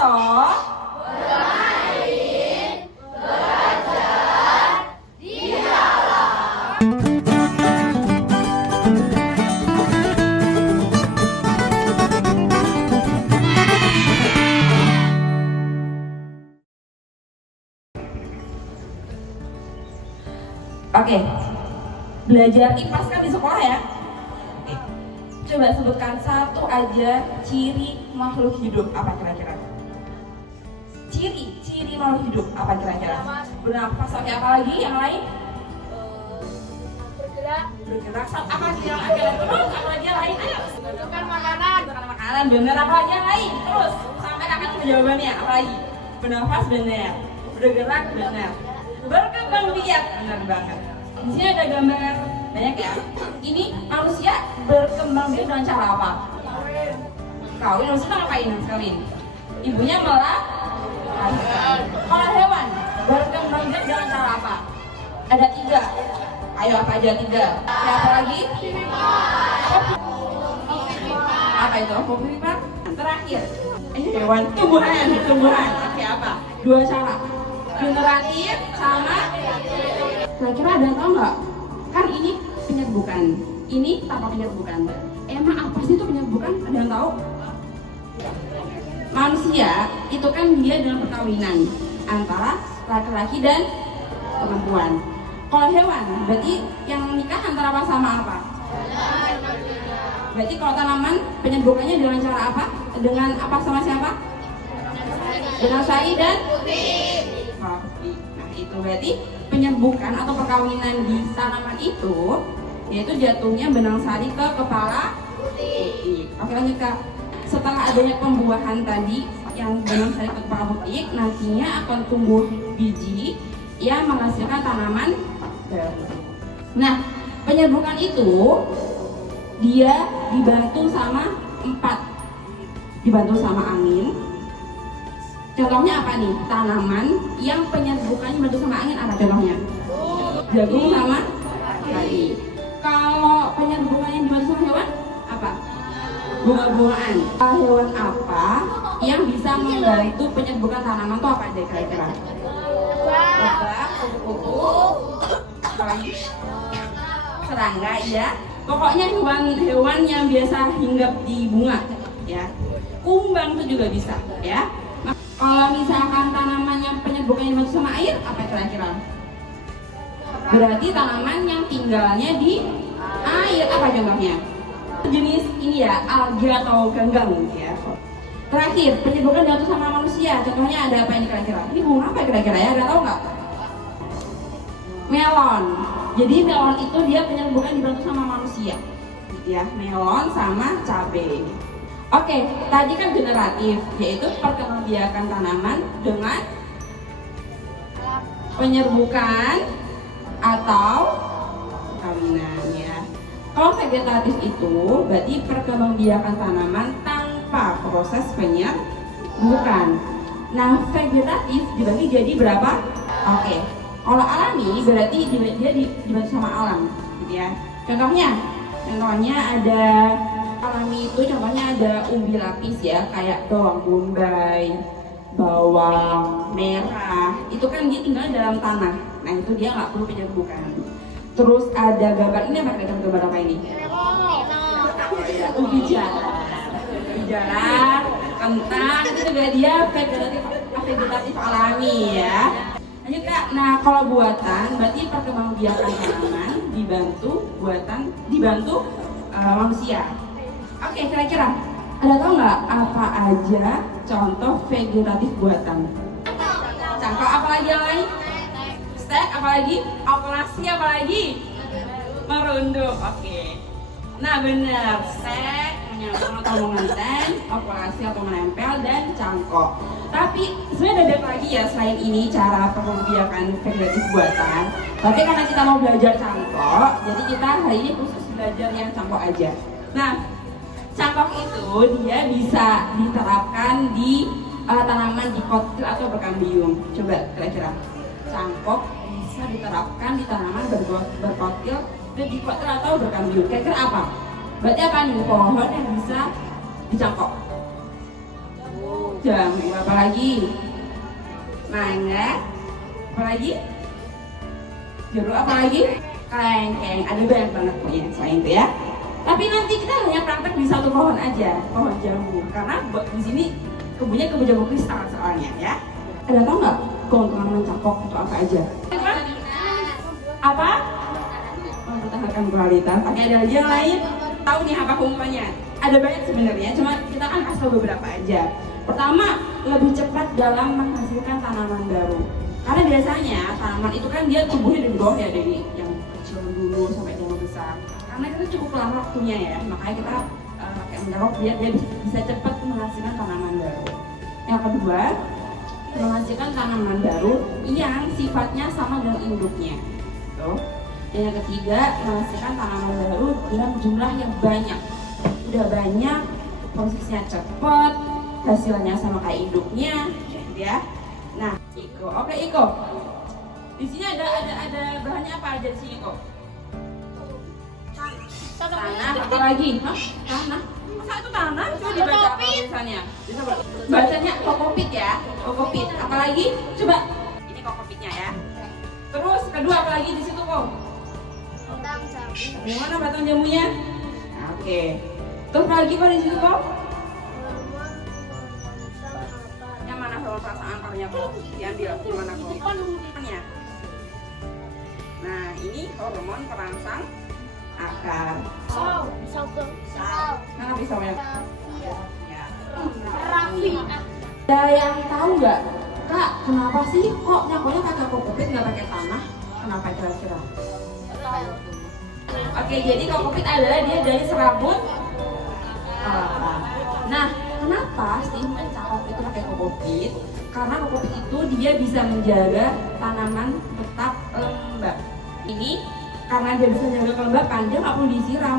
contoh bermain, belajar di alam. Oke, belajar IPAS kan di sekolah ya. Oke. Coba sebutkan satu aja ciri makhluk hidup, apa kira-kira? Ciri makhluk hidup, apa kira-kira? Bernafas, oke, apa lagi? Yang lain? Bergerak, apa sih yang agak terus? Apa lagi yang lain? Ayo, makan makanan, bener. Apa lagi yang lain? Terus, sampai akan jawabannya, apa lagi? Bernafas, bener. Bergerak, bener. Berkembang biak, benar banget. Di sini ada gambar banyak ya. Ini manusia berkembang biak dengan cara apa? Kawin. Maksudnya ngapain? Kawin. Ibunya melahirkan. Kalau hewan berkembang biak dengan cara apa? Ada 3. Ayo, apa aja 3? Apa lagi? Apa itu? Kopi pipa. Terakhir. Hewan tumbuhan. Oke, apa? 2 cara. Generatif sama. Kira-kira ada yang tahu nggak? Kan ini penyerbukan, ini tanpa penyerbukan. Emang apa sih itu penyerbukan? Ada yang tahu? Manusia itu kan dia dalam perkawinan antara laki-laki dan perempuan. Kalau hewan, berarti yang nikah antara apa sama apa? Berarti kalau tanaman penyerbukannya dengan cara apa? Dengan apa sama siapa? Dengan sari dan putih. Nah itu berarti penyerbukan atau perkawinan di tanaman itu yaitu jatuhnya benang sari ke kepala putih. Oke, lanjut Kak. Setelah adanya pembuahan tadi yang benang sari ke kepala putih, nantinya akan tumbuh biji yang menghasilkan tanaman baru. Nah, penyerbukan itu dia dibantu sama 4. Dibantu sama angin. Contohnya apa nih? Tanaman yang penyerbukannya dibantu sama angin apa contohnya? Jagung sama padi. Kalau penyerbukannya dibantu sama hewan apa? Bunga-bungaan. Hewan apa yang bisa membantu penyerbukan tanaman itu apa deh kira-kira? Lebah, kupu-kupu, serangga ya. Pokoknya hewan yang biasa hinggap di bunga ya. Kumbang itu juga bisa ya. Kalau misalkan tanaman yang penyerbukannya dibantu sama air, apa kira-kira? Berarti tanaman yang tinggalnya di air, apa contohnya? Jenis ini ya, alga atau ganggang ya. Terakhir, penyerbukan dibantu sama manusia, contohnya ada apa ini kira-kira? Ini bunga apa kira-kira ya, ada tahu nggak? Melon. Jadi melon itu dia penyerbukan dibantu sama manusia ya, melon sama cabai. Oke, tadi kan generatif, yaitu perkembangbiakan tanaman dengan penyerbukan atau perkawinan ya. Kalau vegetatif itu berarti perkembangbiakan tanaman tanpa proses penyerbukan. Nah, vegetatif dibagi jadi berapa? Oke, kalau alami berarti dia dibantu sama alam, gitu ya. Contohnya ada alami itu contohnya ada umbi lapis ya, kayak bawang bombay, bawang merah, itu kan dia tinggal dalam tanah. Nah itu dia nggak perlu penyerbukan. Terus ada gambar ini apa kira-kira, gambar apa ini? Ubi jalar, kentang, itu juga dia vegetatif alami ya. Lanjut Kak. Nah kalau buatan berarti perkembangbiakan tanaman dibantu manusia. Oke, kira-kira ada tahu nggak apa aja contoh vegetatif buatan? Cangkok, apa lagi yang lain? Stek, apa lagi? Operasi, apa lagi? Merunduk, oke. Nah benar, stek, menyambung atau mengenten, operasi atau menempel, dan cangkok. Tapi sebenarnya ada lagi ya selain ini cara perkembangbiakan vegetatif buatan. Tapi karena kita mau belajar cangkok, jadi kita hari ini khusus belajar yang cangkok aja. Nah, cangkok itu dia bisa diterapkan di tanaman dikotil atau berkambium. Coba kira-kira cangkok bisa diterapkan di tanaman berkotil, dikotil atau berkambium. Kira-kira apa? Berarti apa nih pohon yang bisa dicangkok? Jambu. Apa lagi? Mangga. Apa lagi? Jeruk. Apa lagi? Kelengkeng. Ada banyak banget pokoknya selain itu ya. Tapi nanti kita hanya praktek di satu pohon aja, pohon jambu. Karena di sini kebunnya kebun jambu kristal soalnya ya. Ada tau nggak keuntungan mencapok itu apa aja? Apa? Mempertahankan kualitas. Oke, ada lagi yang lain? Tahu nih apa keuntungannya? Ada banyak sebenarnya, cuma kita kan kasih tahu beberapa aja. Pertama, lebih cepat dalam menghasilkan tanaman baru. Karena biasanya tanaman itu kan dia tumbuhnya dari bawah ya, dari yang kecil dulu sampai yang besar. Karena itu cukup lama waktunya ya, makanya kita kayak menjawab biar dia bisa cepat menghasilkan tanaman baru. Yang kedua, menghasilkan tanaman baru yang sifatnya sama dengan induknya. Tuh. Dan yang ketiga, menghasilkan tanaman baru dalam jumlah yang banyak. Udah banyak, prosesnya cepat, hasilnya sama kayak induknya, ya. Nah, Iko, oke Iko. Di sini ada bahannya apa aja di sini Iko? Tanah, apa lagi? Hah? Tanah? Masa itu tanah? Coba dibaca apa tulisannya. Bisa bacanya kokopit ya, kokopit. Apa lagi? Coba. Ini kokopitnya ya. Terus kedua apa lagi di situ kok? Batang jambu. Yang mana batang jambunya? Oke. Terus apa lagi kok di situ kok? Yang mana hormon perangsang akarnya kok? Diambil di mana kok? Nah, ini hormon perangsang akar. Mana pisaunya? Ya. Raffi. Ada yang tahu nggak, Kak, kenapa sih kok nyakonya pakai kokopit nggak pakai tanah? Kenapa kira-kira? Oke, jadi kokopit adalah dia dari serabut kelapa. Nah, kenapa sih mencakok itu pakai kokopit? Karena kokopit itu dia bisa menjaga tanaman tetap lembab. Ini karena dia bisa menjaga kelembapan, dia nggak perlu disiram.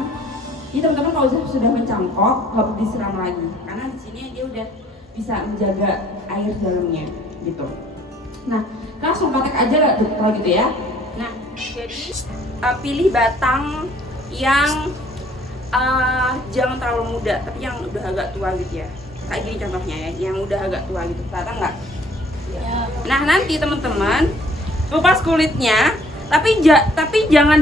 Jadi teman-teman kalau sudah mencangkok nggak perlu disiram lagi, karena di sini dia udah bisa menjaga air dalamnya, gitu. Nah, langsung praktek aja lah kalau gitu ya. Nah, jadi pilih batang yang jangan terlalu muda, tapi yang udah agak tua gitu ya. Kayak gini contohnya ya, yang udah agak tua gitu. Kelihatan nggak? Ya. Nah, nanti teman-teman kupas kulitnya, tapi jangan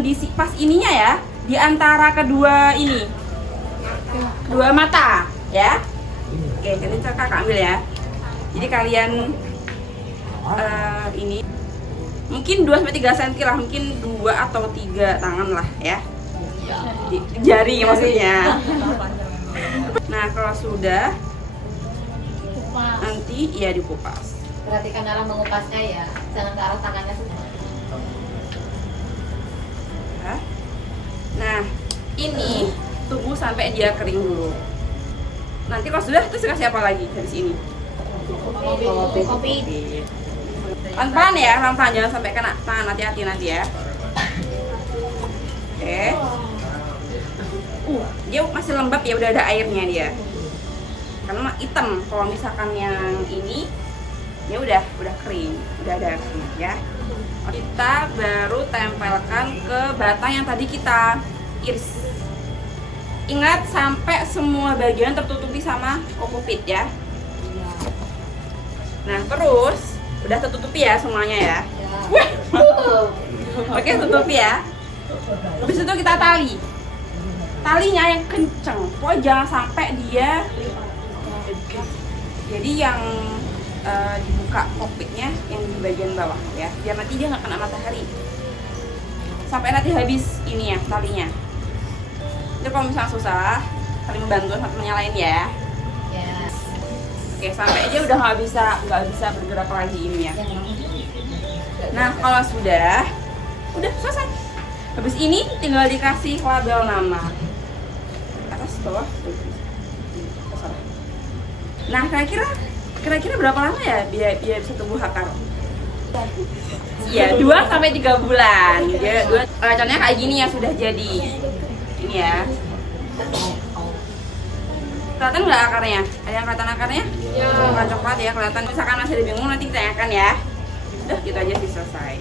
di pas ininya ya, di antara kedua ini, kedua mata ya. Oke, jadi kakak ambil ya. Jadi kalian ini mungkin 2-3 cm lah, mungkin 2 atau 3 tangan lah ya. Jari maksudnya. Nah, kalau sudah nanti ya dikupas. Perhatikan arah mengupasnya ya, jangan ke arah tangannya. Nah, ini tunggu sampai dia kering dulu. Nanti kalau sudah, terus kasih apa lagi dari sini? Kopi. Pelan-pelan ya, pelan-pelan, jangan sampai kena tangan, hati-hati nanti ya. Oke. Dia masih lembab ya, udah ada airnya dia. Karena hitam, kalau misalkan yang ini ya udah kering, udah ada airnya ya. Kita baru tempelkan ke batang yang tadi kita iris. Ingat sampai semua bagian tertutupi sama kokopit ya. Nah, terus udah tertutupi ya semuanya ya. Oke, tutupi ya. Habis itu kita tali. Talinya yang kenceng, pokoknya jangan sampai dia jadi yang dibuka kokpitnya yang di bagian bawah ya, biar nanti dia nggak kena matahari sampai nanti habis ini ya talinya. Jadi kalau misalnya susah, saling membantu satu menyalain ya. Yes. Oke, sampai aja udah nggak bisa bergerak lagi ini ya. Nah, kalau udah selesai. Habis ini tinggal dikasih label nama atas bawah. Nah, kira-kira berapa lama ya biar bisa tumbuh akar? Ya, 2-3 bulan. Ya, contohnya kayak gini ya sudah jadi. Ini ya. Kelihatan nggak akarnya? Ada yang kelihatan akarnya? Ya. Warna coklat ya kelihatan. Misalkan masih bingung nanti ditanyakan ya. Udah gitu aja sih selesai.